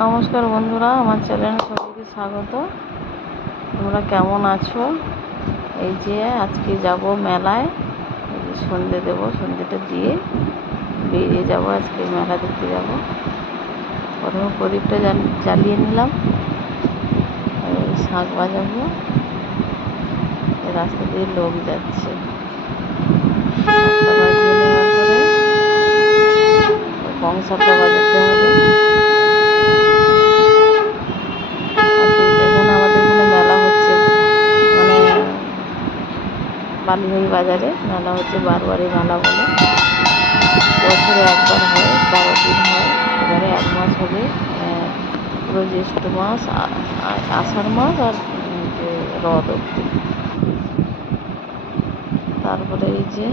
নমস্কার বন্ধুরা, আমার চ্যানেলে সবাইকে স্বাগত। তোমরা কেমন আছো? এই যে আজকে যাব মেলায়, এই যে সন্ধে দেবো, সন্ধেটা দিয়ে বেরিয়ে যাব আজকে মেলা দেখতে যাব। প্রথমে প্রদীপটা জ্বাল- জ্বালিয়ে নিলাম শাঁখ বাজাবো। রাস্তা দিয়ে লোক যাচ্ছে। কংসারটা বাজাতে হবে আজকে এখানে আমাদের এখানে মেলা হচ্ছে মানে বালিবাড়ি বাজারে মেলা হচ্ছে বারোয়ারি মেলা বলে। বছরে একবার হয়, বারো দিন হয়। এবারে এক মাস হবে পুরো জ্যৈষ্ঠ মাস আষাঢ় মাস আর রথ অব্দি তারপরে এই যে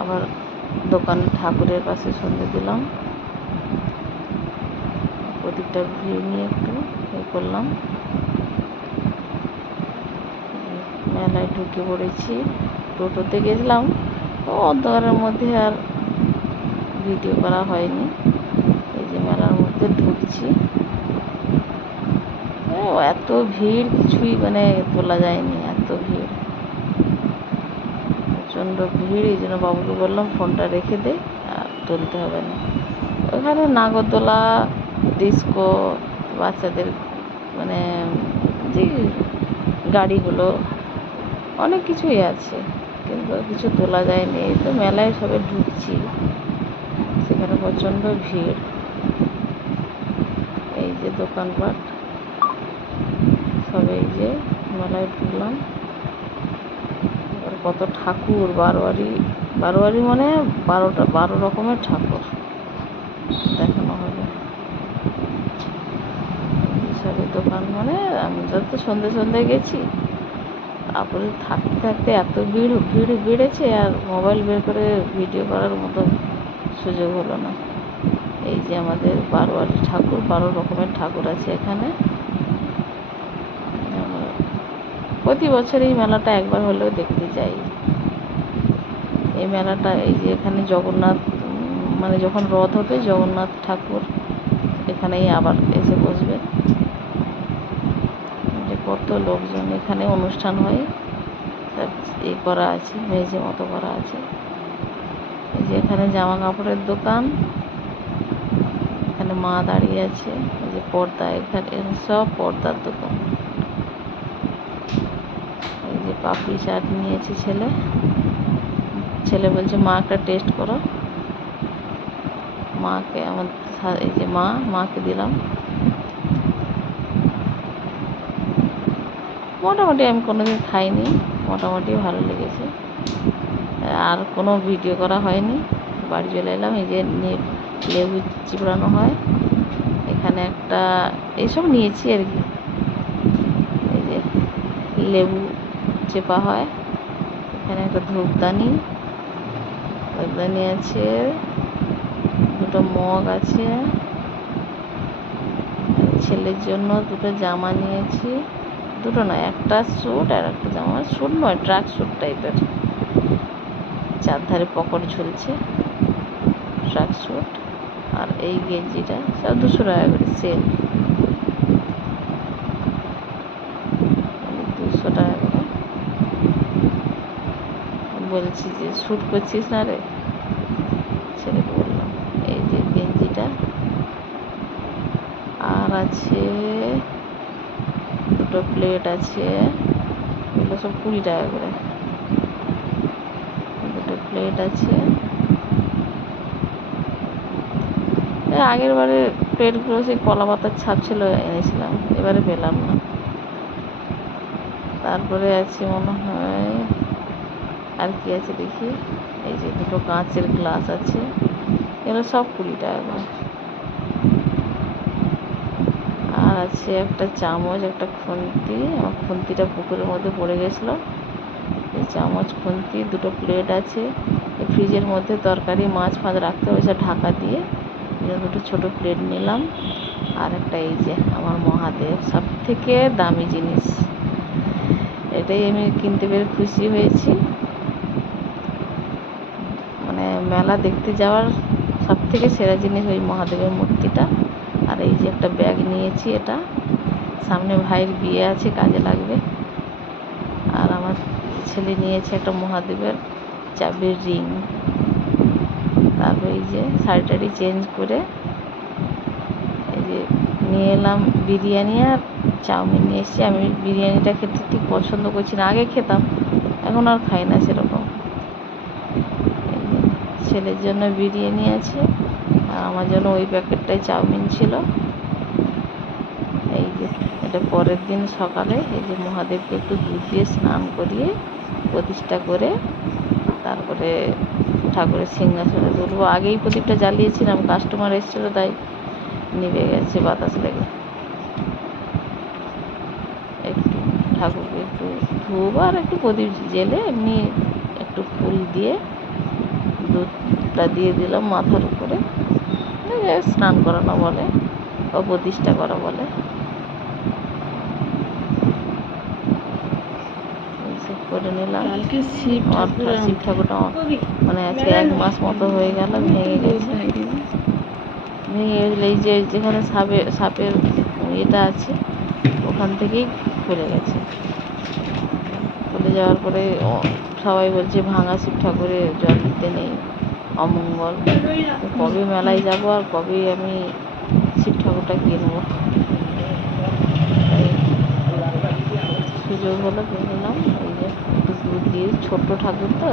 আবার দোকানে ঠাকুরের পাশে সন্ধে দিলাম। প্রদীপটা ঘুরিয়ে নিয়ে একটু এ করলাম। মেলায় ঢুকে পড়েছি। টোটোতে গেছিলাম। তো অন্ধকারের মধ্যে আর ভিডিও করা হয়নি। এই যে মেলার মধ্যে ঢুকছি। এত ভিড় কিছুই মানে তোলা যায়নি, এত ভিড়। প্রচণ্ড ভিড়, এই জন্য বাবুকে বললাম, ফোনটা রেখে দে, আর তুলতে হবে না। ওখানে নাগরদোলা, ডিস্কো, বাচ্চাদের মানে যে গাড়িগুলো অনেক কিছুই আছে, কিন্তু কিছু তোলা যায়নি। এই তো মেলায় সবে ঢুকছি, সেখানে প্রচণ্ড ভিড়। এই যে দোকানপাট, সব এই যে মেলায় ঢুকলাম। কত ঠাকুর, বারোয়ারি বারোয়ারি মানে বারোটা, বারো রকমের ঠাকুর দেখানো হবে। সবের দোকান মানে আমি তো সন্ধে সন্ধ্যায় গেছি তারপরে থাকতে থাকতে এত ভিড় ভিড় বেড়েছে আর মোবাইল বের করে ভিডিও করার মতো সুযোগ হলো না। এই যে আমাদের বারোয়ারি ঠাকুর, বারো রকমের ঠাকুর আছে এখানে। প্রতি বছর এই মেলাটা একবার হলেও দেখতে যাই। এই মেলাটা এই যে এখানে জগন্নাথ মানে যখন রথ হবে, জগন্নাথ ঠাকুর এখানেই আবার এসে বসবে। কত লোকজন এখানে অনুষ্ঠান হয়। সব এ করা আছে, মেঝে মতো করা আছে। এই যে এখানে জামা কাপড়ের দোকান। এখানে মা দাঁড়িয়ে আছে, এই যে পর্দা এখানে সব পর্দার দোকান। এই যে পাপড়ি চাট নিয়েছে ছেলে। ছেলে বলছে, মা, একটা টেস্ট করো। মাকে আমার এই যে মা, মাকে দিলাম। মোটামুটি আমি কোনোদিন খাইনি, মোটামুটি ভালো লেগেছে। আর কোনো ভিডিও করা হয়নি। বাড়ি চলে এলাম, এই যে লেবু চিপড়ানো হয়। এখানে একটা এইসব নিয়েছি আর কি। এই যে লেবু চেপা হয়। এখানে একটা ধূপদানি। ধূপদানি আছে, দুটো মগ আছে। ছেলের জন্য দুটো জামা নিয়েছি। দুটো নয়, একটা স্যুট আর একটা জামা। স্যুট নয়, ট্রাক স্যুট টাইপের। চারধারে পকেট ঝুলছে, ট্রাক স্যুট আর এই গেঞ্জিটা। সব দুশো টাকা করে সেল। দুশো টাকা করে। বলছি যে শ্যুট করছিস না রে? ছেলেকে বললাম, এই যে গেঞ্জিটা। আর আছে দুটো প্লেট আছে। এগুলো সব কুড়ি টাকা করে। দুটো প্লেট আছে। আগের বারে প্লেটগুলো সেই কলা পাতার ছাপ ছিল, এনেছিলাম। এবারে পেলাম না। তারপরে আছে মনে হয়, আর কি আছে দেখি? এই যে দুটো কাঁচের গ্লাস আছে। এগুলো সব কুড়ি টাকা করে। আর আছে একটা চামচ, একটা খুন্তি। আমার খুন্তিটা পুকুরের মধ্যে পড়ে গেছিল। এই চামচ, খুন্তি, দুটো প্লেট আছে। ফ্রিজের মধ্যে তরকারি, মাছ ফাছ রাখতে সে ঢাকা দিয়ে। দুটো ছোটো প্লেট নিলাম। আর একটা এই যে আমার মহাদেব সব থেকে দামি জিনিস। এটাই আমি কিনতে পেরে খুশি হয়েছি। মানে মেলা দেখতে যাওয়ার সব থেকে সেরা জিনিস ওই মহাদেবের মূর্তিটা। এই যে একটা ব্যাগ নিয়েছি এটা। সামনে ভাইয়ের বিয়ে আছে, কাজে লাগবে। আর আমার ছেলে নিয়েছে একটা মহাদেবের চাবির রিং। তারপর এই যে শাড়ি টাড়ি চেঞ্জ করে এই যে নিয়ে এলাম বিরিয়ানি আর চাউমিন নিয়ে এসেছি। আমি বিরিয়ানিটা খেতে ঠিক পছন্দ করছি না, আগে খেতাম, এখন আর খাই না সেরকম। ছেলের জন্য বিরিয়ানি আছে। আমার জন্য ওই প্যাকেটটাই চাউমিন ছিল। এই যে, এটা পরের দিন সকালে এই যে মহাদেবকে একটু দুধ দিয়ে স্নান করিয়ে প্রতিষ্ঠা করে তারপরে ঠাকুরের সিংহাসনে তুলবো। আগেই প্রদীপটা জ্বালিয়েছিলাম কাস্টমার এসেছিল, তাই নিভে গেছে বাতাস লেগে। একটু ঠাকুরকে একটু ধূপ আর একটু প্রদীপ জেলে এমনি একটু ফুল দিয়ে দুধটা দিয়ে দিলাম মাথার উপরে। স্নান করানো বলে বা প্রতিষ্ঠা করা বলে। করে নিলাম। শিব ঠাকুরটা মানে আজকে এক মাস মতো হয়ে গেল ভেঙে গেছে। ভেঙে গেলে এই যে যেখানে সাপের সাপের এটা আছে ওখান থেকেই খুলে গেছে। খুলে যাওয়ার পরে সবাই বলছে ভাঙা শিব ঠাকুরে জল দিতে নেই। অমঙ্গল। কবে মেলায় যাব আর কবে আমি শিব ঠাকুরটা কিনবো সুযোগ হলো কিনলাম এই যে দুধ দিয়ে, ছোট্ট ঠাকুর তো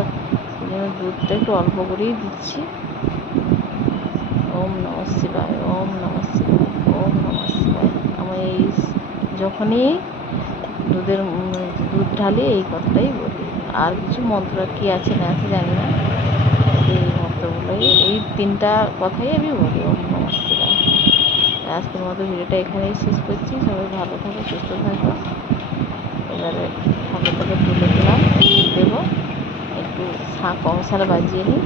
ওই জন্য দুধটা একটু অল্প করেই দিচ্ছি। ওম নমঃ শিবায়, ওম নমঃ শিবায়, ওম নমঃ শিবায়। আমার এই যখনই দুধের দুধ ঢালি এই কথাটাই বলি। আর কিছু মন্ত্র কি আছে না আছে জানি না। এই মন্ত্রগুলোই এই তিনটা কথাই আমি বলি ওম নমঃ শিবায় আজকের মতো ভিডিওটা এখানেই শেষ করছি। সবাই ভালো থাকো, সুস্থ থাকো। এবারে ঠাকুরটাকে তুলে দিলাম। দেবো একটু কংসার বাজিয়ে নিই।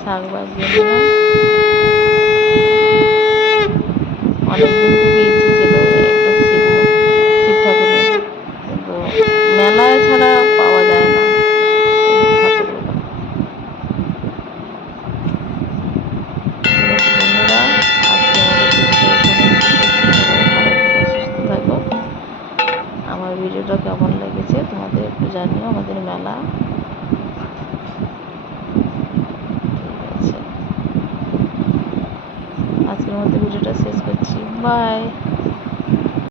শাক বাজিয়ে নিলাম। অনেকদিন থেকে ইচ্ছে ছিল একটা শিব শিব ঠাকুর নিয়ে। কিন্তু মেলায় ছাড়া পাওয়া যায় না এই ঠাকুরগুলো ঠিক আছে বন্ধুরা আজকে আমাদের ভিডিওটা এখানেই শেষ করছি। সবাই ভালো থেকো সুস্থ থাকো আমার ভিডিওটা কেমন লেগেছে তোমাদের একটু জানিও, আমাদের মেলা। ঠিক আছে। আজকের মতো ভিডিওটা শেষ করছি। বাই